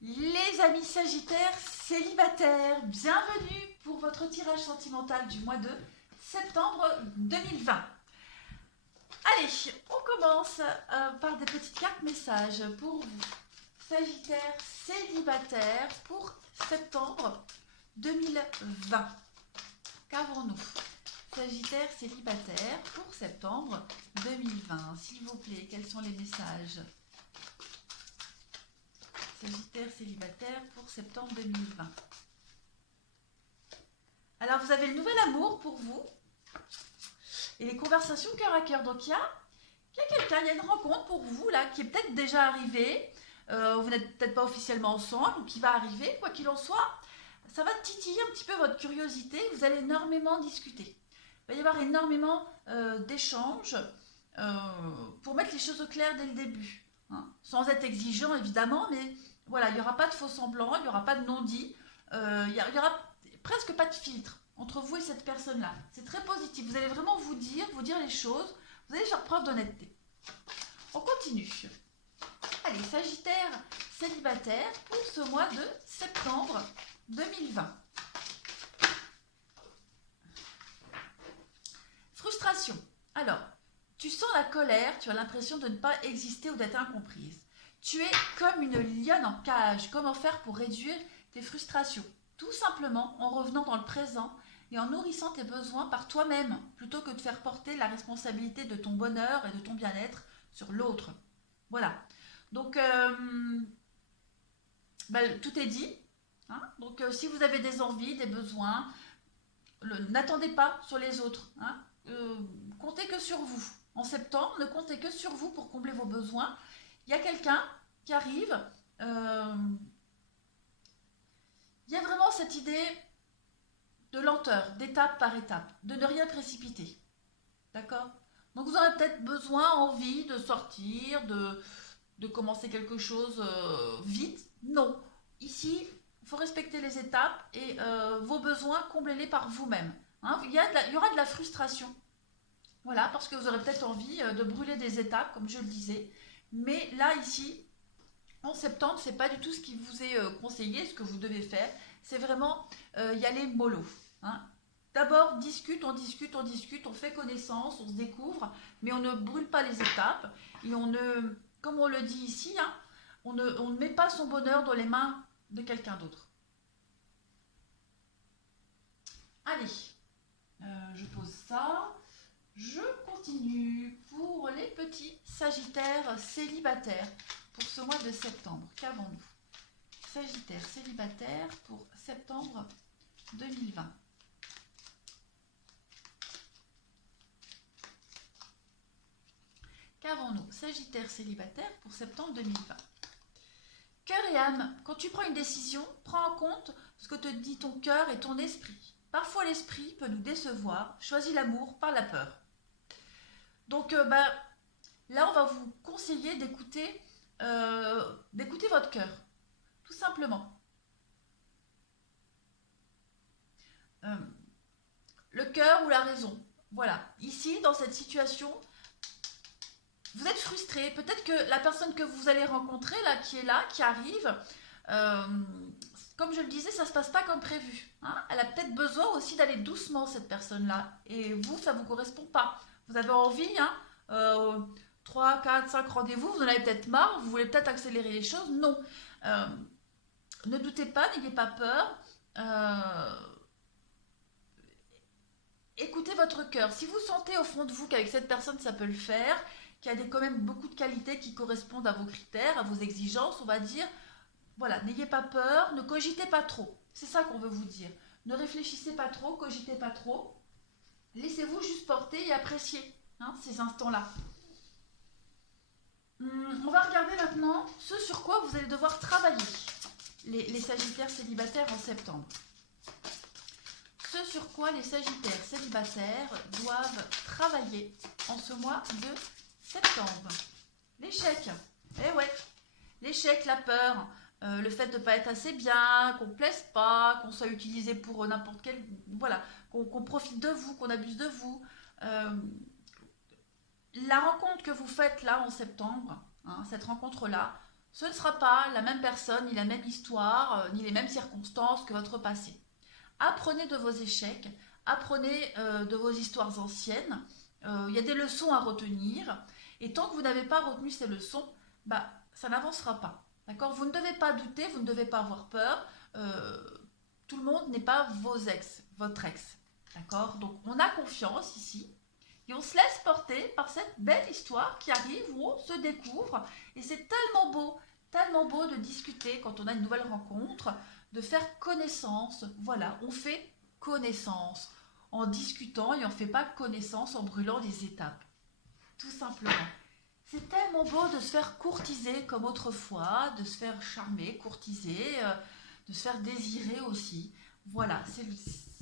Les amis Sagittaires célibataires, bienvenue pour votre tirage sentimental du mois de septembre 2020. Allez, on commence par des petites cartes messages pour vous. Sagittaires célibataires pour septembre 2020. Qu'avons-nous? Sagittaire célibataire pour septembre 2020. S'il vous plaît, quels sont les messages? Sagittaire célibataire pour septembre 2020. Alors, vous avez le nouvel amour pour vous et les conversations cœur à cœur. Donc, il y a quelqu'un, il y a une rencontre pour vous là qui est peut-être déjà arrivée. Vous n'êtes peut-être pas officiellement ensemble ou qui va arriver. Quoi qu'il en soit, ça va titiller un petit peu votre curiosité. Vous allez énormément discuter. Il va y avoir énormément d'échanges pour mettre les choses au clair dès le début. Hein. Sans être exigeant évidemment, mais voilà, il n'y aura pas de faux semblants, il n'y aura pas de non-dit, il n'y aura presque pas de filtre entre vous et cette personne-là. C'est très positif, vous allez vraiment vous dire les choses, vous allez faire preuve d'honnêteté. On continue. Allez, Sagittaire célibataire pour ce mois de septembre 2020. Frustration. Alors, tu sens la colère, tu as l'impression de ne pas exister ou d'être incomprise. Tu es comme une lionne en cage. Comment faire pour réduire tes frustrations? Tout simplement en revenant dans le présent et en nourrissant tes besoins par toi-même, plutôt que de faire porter la responsabilité de ton bonheur et de ton bien-être sur l'autre. Voilà. Donc, tout est dit. Hein. Donc, si vous avez des envies, des besoins, n'attendez pas sur les autres. Hein. Comptez que sur vous. En septembre, ne comptez que sur vous pour combler vos besoins. Il y a quelqu'un qui arrive. Il y a vraiment cette idée de lenteur, d'étape par étape, de ne rien précipiter. D'accord? Donc vous aurez peut-être besoin, envie de sortir, de commencer quelque chose vite. Non. Ici, il faut respecter les étapes et vos besoins, comblez-les par vous-même. Hein, il y aura de la frustration. Voilà, parce que vous aurez peut-être envie de brûler des étapes, comme je le disais. Mais là, ici, en septembre, c'est pas du tout ce qui vous est conseillé, ce que vous devez faire. C'est vraiment y aller mollo. Hein. D'abord, on discute, on fait connaissance, on se découvre, mais on ne brûle pas les étapes. Et on ne, comme on le dit ici, hein, on ne met pas son bonheur dans les mains de quelqu'un d'autre. Allez, je pose ça. Je continue pour les petits Sagittaires célibataires pour ce mois de septembre. Qu'avons-nous? Sagittaire célibataire pour septembre 2020. Qu'avons-nous? Sagittaire célibataire pour septembre 2020. Cœur et âme, quand tu prends une décision, prends en compte ce que te dit ton cœur et ton esprit. Parfois l'esprit peut nous décevoir, choisis l'amour par la peur. Donc là, on va vous conseiller d'écouter votre cœur, tout simplement. Le cœur ou la raison. Voilà. Ici, dans cette situation, vous êtes frustré. Peut-être que la personne que vous allez rencontrer, là, qui arrive, comme je le disais, ça ne se passe pas comme prévu. Hein. Elle a peut-être besoin aussi d'aller doucement, cette personne-là. Et vous, ça ne vous correspond pas. Vous avez envie, 3, 4, 5 rendez-vous, vous en avez peut-être marre, vous voulez peut-être accélérer les choses. Non. Ne doutez pas, n'ayez pas peur. Écoutez votre cœur. Si vous sentez au fond de vous qu'avec cette personne, ça peut le faire, qu'il y a quand même beaucoup de qualités qui correspondent à vos critères, à vos exigences, on va dire, voilà, n'ayez pas peur, ne cogitez pas trop. C'est ça qu'on veut vous dire. Ne réfléchissez pas trop, cogitez pas trop. Laissez-vous juste porter et apprécier ces instants-là. On va regarder maintenant ce sur quoi vous allez devoir travailler, les Sagittaires célibataires en septembre. Ce sur quoi les Sagittaires célibataires doivent travailler en ce mois de septembre. L'échec. Eh ouais, l'échec, la peur, le fait de ne pas être assez bien, qu'on ne plaise pas, qu'on soit utilisé pour n'importe quel... Voilà, qu'on profite de vous, qu'on abuse de vous. La rencontre que vous faites là en septembre, cette rencontre-là, ce ne sera pas la même personne, ni la même histoire, ni les mêmes circonstances que votre passé. Apprenez de vos échecs, apprenez de vos histoires anciennes. Il y a des leçons à retenir. Et tant que vous n'avez pas retenu ces leçons, bah, ça n'avancera pas. D'accord? Vous ne devez pas douter, vous ne devez pas avoir peur. Tout le monde n'est pas vos ex, votre ex. D'accord? Donc on a confiance ici. Et on se laisse porter par cette belle histoire qui arrive où on se découvre. Et c'est tellement beau de discuter quand on a une nouvelle rencontre, de faire connaissance. Voilà, on fait connaissance en discutant et on ne fait pas connaissance en brûlant des étapes. Tout simplement. C'est tellement beau de se faire courtiser comme autrefois, de se faire charmer, courtiser, de se faire désirer aussi. Voilà, c'est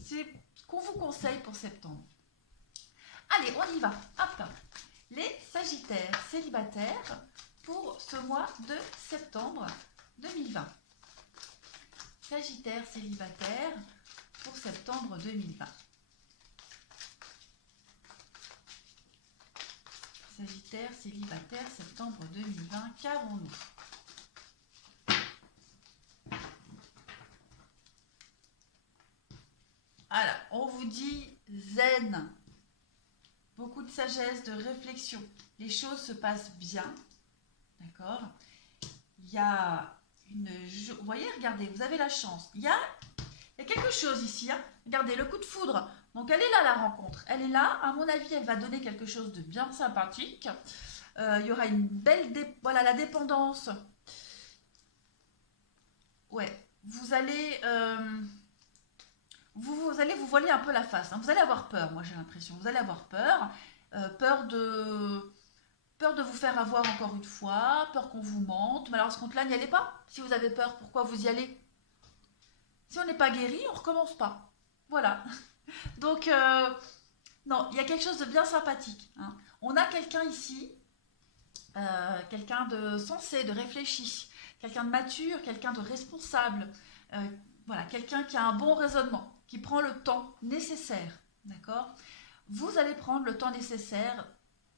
ce qu'on vous conseille pour septembre. Allez, on y va. Hop. Les Sagittaires célibataires pour ce mois de septembre 2020. Sagittaire célibataire pour septembre 2020. Sagittaire célibataire septembre 2020, qu'avons-nous? Alors, on vous dit zen. Beaucoup de sagesse, de réflexion. Les choses se passent bien. D'accord? Il y a une... Vous voyez, regardez, vous avez la chance. Il y a quelque chose ici. Hein. Regardez, le coup de foudre. Donc, elle est là, la rencontre. Elle est là. À mon avis, elle va donner quelque chose de bien sympathique. Il y aura une belle... Voilà, la dépendance. Ouais. Vous allez... Vous allez vous voiler un peu la face. Hein. Vous allez avoir peur, moi j'ai l'impression. Vous allez avoir peur. Peur de vous faire avoir encore une fois. Peur qu'on vous mente. Mais alors à ce compte-là, n'y allez pas. Si vous avez peur, pourquoi vous y allez? Si on n'est pas guéri, on ne recommence pas. Voilà. Donc, non, il y a quelque chose de bien sympathique. Hein. On a quelqu'un ici, quelqu'un de sensé, de réfléchi, quelqu'un de mature, quelqu'un de responsable. Voilà, quelqu'un qui a un bon raisonnement, qui prend le temps nécessaire, d'accord? Vous allez prendre le temps nécessaire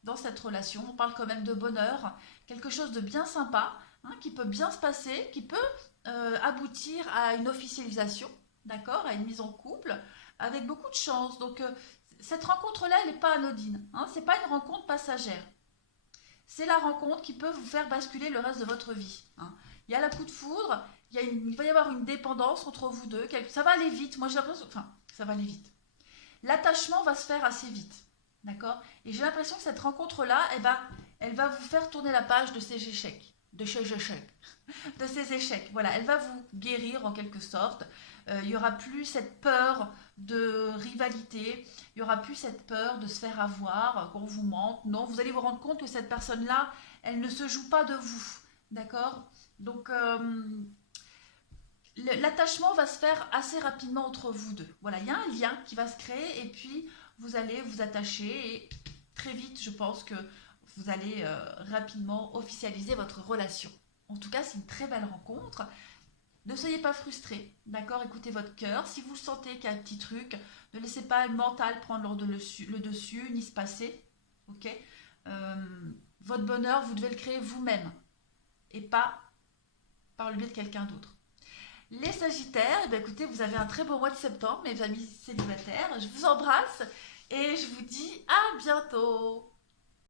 dans cette relation. On parle quand même de bonheur, quelque chose de bien sympa, hein, qui peut bien se passer, qui peut aboutir à une officialisation, d'accord? À une mise en couple, avec beaucoup de chance. Donc, cette rencontre-là, elle n'est pas anodine. Hein, ce n'est pas une rencontre passagère. C'est la rencontre qui peut vous faire basculer le reste de votre vie. Hein. Il y a le coup de foudre, il va y avoir une dépendance entre vous deux. Ça va aller vite. Moi, j'ai l'impression... Enfin, ça va aller vite. L'attachement va se faire assez vite. D'accord? Et j'ai l'impression que cette rencontre-là, eh ben, elle va vous faire tourner la page de ces échecs. De ces échecs. Voilà, elle va vous guérir en quelque sorte. Il n'y aura plus cette peur de rivalité. Il n'y aura plus cette peur de se faire avoir, qu'on vous mente. Non, vous allez vous rendre compte que cette personne-là, elle ne se joue pas de vous. D'accord? Donc, l'attachement va se faire assez rapidement entre vous deux. Voilà, il y a un lien qui va se créer et puis vous allez vous attacher et très vite, je pense que vous allez rapidement officialiser votre relation. En tout cas, c'est une très belle rencontre. Ne soyez pas frustrés, d'accord? Écoutez votre cœur. Si vous sentez qu'il y a un petit truc, ne laissez pas le mental prendre le dessus, ni se passer, ok? Votre bonheur, vous devez le créer vous-même et pas par le biais de quelqu'un d'autre. Les Sagittaires, eh bien, écoutez, vous avez un très beau mois de septembre, mes amis célibataires. Je vous embrasse et je vous dis à bientôt.